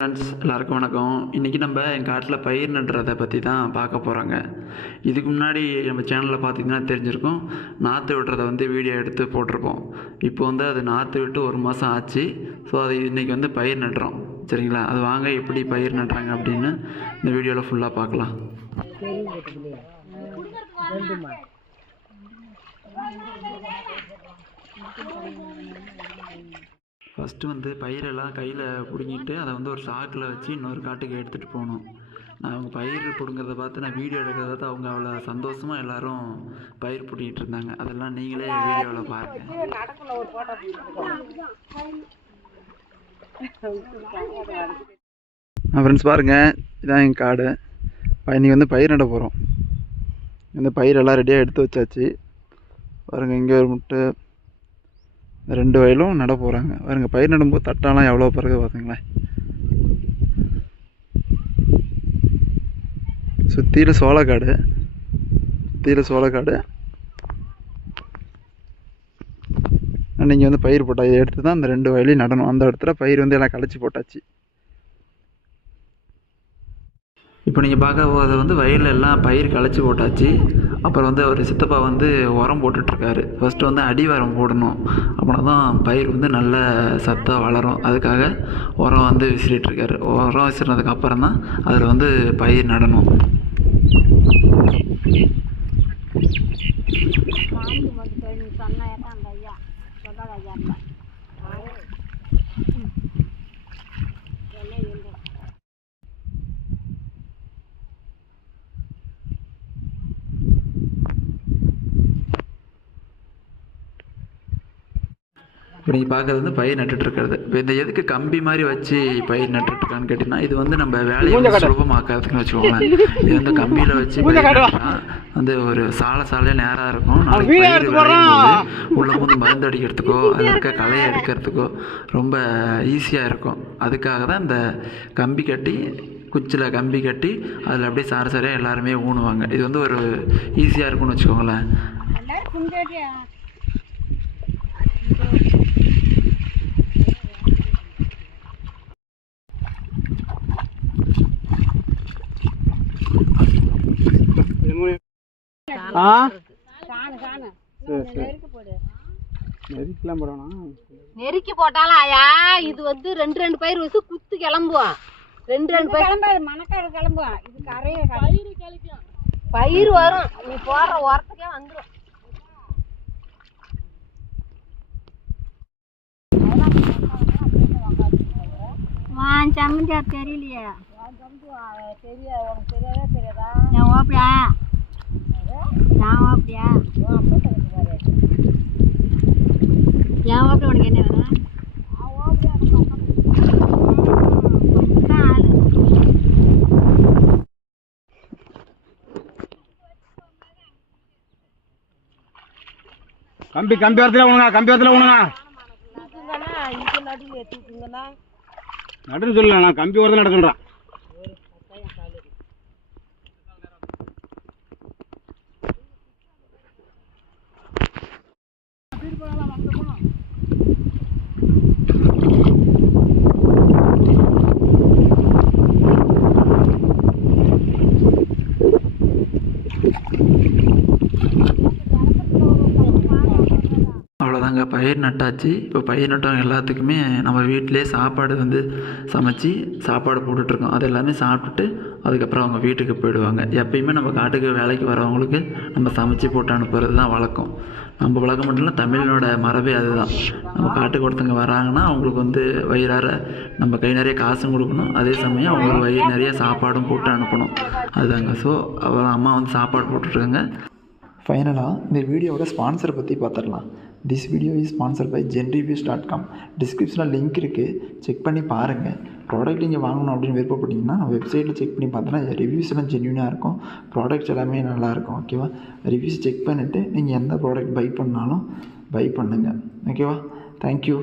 Friends எல்லாருக்கும் வணக்கம். இன்றைக்கி நம்ம என் காட்டில் பயிர் நடுறதை பற்றி தான் பார்க்க போகிறோங்க இதுக்கு முன்னாடி நம்ம சேனலில் பார்த்தீங்கன்னா தெரிஞ்சிருக்கும். நாற்று விடுறதை வந்து வீடியோ எடுத்து போட்டிருப்போம். இப்போ வந்து அது நாற்று விட்டு ஒரு மாதம் ஆச்சு. ஸோ அது இன்றைக்கி வந்து பயிர் நடுறோம். சரிங்களா? அது வாங்க எப்படி பயிர் நடுறாங்க அப்படின்னு இந்த வீடியோவில் ஃபுல்லாக பார்க்கலாம். ஃபஸ்ட்டு வந்து பயிரெல்லாம் கையில் பிடுங்கிட்டு அதை வந்து ஒரு சாக்கில் வச்சு இன்னொரு காட்டுக்கு எடுத்துகிட்டு போகணும் நான் அவங்க பயிர் பிடுங்கிறத பார்த்து நான் வீடியோ எடுக்கிறத பார்த்து அவங்க அவ்வளோ சந்தோஷமாக எல்லாரும் பயிர் பிடிங்கிட்டு இருந்தாங்க. அதெல்லாம் நீங்களே வீடியோவில் பாருங்கள் ஃப்ரெண்ட்ஸ் பாருங்கள் இதான் என் காடு. இன்னைக்கு வந்து பயிர் நட போகிறோம் இந்த பயிரெல்லாம் ரெடியாக எடுத்து வச்சாச்சு. பாருங்கள் இங்கே ஒரு முட்டை இந்த ரெண்டு வயலும் நட போகிறாங்க பாருங்க பயிர் நடும்போது தட்டாலாம் எவ்வளோ பிறகு பார்த்தீங்களேன் சுற்றியில் சோளக்காடு சுற்றியில் சோளக்காடு. நீங்கள் வந்து பயிர் போட்டால் இதை எடுத்து தான் அந்த ரெண்டு வயலையும் நடணும். அந்த இடத்துல பயிர் வந்து எல்லாம் களைச்சி போட்டாச்சு. இப்போ நீங்கள் பார்க்க போகிறது வந்து வயலில் எல்லாம் பயிர் களைச்சி போட்டாச்சு. அப்புறம் வந்து அவர் சித்தப்பா வந்து உரம் போட்டுட்ருக்காரு. ஃபஸ்ட்டு வந்து அடி உரம் போடணும். அப்படின்னா தான் பயிர் வந்து நல்ல சத்தாக வளரும். அதுக்காக உரம் வந்து விசிறிட்டுருக்காரு உரம் விசிறினதுக்கப்புறம் தான் அதில் வந்து பயிர் நடணும். ஐயா? சொல்லாத ஐயா இப்போ நீங்கள் பார்க்குறது வந்து பயிர் நட்டுட்ருக்கிறது இப்போ இந்த எதுக்கு கம்பி மாதிரி வச்சு பயிர் நட்டுட்ருக்கான்னு கேட்டிங்கன்னா இது வந்து நம்ம வேலையை வந்து சுலபமாக்கிறதுக்குன்னு வச்சுக்கோங்களேன். இது வந்து கம்பியில் வச்சு வந்து ஒரு சாலை சாலையாக நேராக இருக்கும். நாளைக்கு பயிர் விளையும் உள்ள வந்து மருந்து அடிக்கிறதுக்கோ அதில் இருக்க களையை எடுக்கிறதுக்கோ ரொம்ப ஈஸியாக இருக்கும். அதுக்காக தான் இந்த கம்பி கட்டி குச்சியில் கம்பி கட்டி அதில் அப்படியே சார சாரையாக எல்லாருமே ஊனுவாங்க. இது வந்து ஒரு ஈஸியாக இருக்கும்னு வச்சுக்கோங்களேன் எல்லாரும் குண்டாட்டியா? ஆ. சரி சரி. நெருக்கலாம் போடணும் நெருக்கி போட்டாலும் ஆயா இது வந்து ரெண்டு ரெண்டு பயிர் வச்சு குத்து கிளம்புவோம் ரெண்டு ரெண்டு பயிர். கிளம்பாது, மணக்காடு கிளம்பும். இது கரையே கரை. பயிர் வரும். நீ போடுற உரத்துக்கே வந்துடும் சம்மந்தியா தெரியலையே? தெரியாது உனக்கு தெரியாதே தெரியாதா? என் ஓப்பியா என் ஓப்பியா ஆளு கம்பி கம்பி வரத்துல உணுங்க கம்பி வரத்துல உணுங்க. நடுன்னு சொல்லல நான் கம்பி வரத்துல நடக்குன்றேன் பயிர் நட்டாச்சு. இப்போ பயிர் நட்டவங்க எல்லாத்துக்குமே நம்ம வீட்டிலே சாப்பாடு வந்து சமைச்சு சாப்பாடு போட்டுட்ருக்கோம். அது எல்லாமே சாப்பிட்டுட்டு அதுக்கப்புறம் அவங்க வீட்டுக்கு போயிடுவாங்க. எப்பயுமே நம்ம காட்டுக்கு வேலைக்கு வரவங்களுக்கு நம்ம சமைச்சு போட்டு அனுப்புறது தான் வழக்கம். நம்ம வழக்கம் மட்டும் இல்லை தமிழனோட மரபே அதுதான். நம்ம காட்டுக்கு ஒருத்தங்க வராங்கன்னா அவங்களுக்கு வந்து வயிறார நம்ம கை நிறைய காசும் கொடுக்கணும். அதே சமயம் அவங்களுக்கு வயிறு நிறைய சாப்பாடும் போட்டு அனுப்பணும். அதுதாங்க. ஸோ அப்புறம் அம்மா வந்து சாப்பாடு போட்டுட்ருக்காங்க. ஃபைனலாக இந்த வீடியோவோட ஸ்பான்சரை பற்றி பார்த்துடலாம் this video is sponsor by GenReviews dot com டிஸ்கிரிப்ஷனில் லிங்க் இருக்குது செக் பண்ணி பாருங்கள் ப்ராடக்ட் நீங்கள் வாங்கணும் அப்படின்னு விருப்பப்பட்டீங்கன்னா வெப்சைட்டில் செக் பண்ணி பார்த்தோன்னா ரிவ்யூஸ் எல்லாம் ஜென்யூனாக இருக்கும். ப்ராடக்ட்ஸ் எல்லாமே நல்லாயிருக்கும் ஓகேவா ரிவ்யூஸ் செக் பண்ணிவிட்டு நீங்கள் எந்த ப்ராடக்ட் பை பண்ணாலும் பை பண்ணுங்கள் ஓகேவா தேங்க்யூ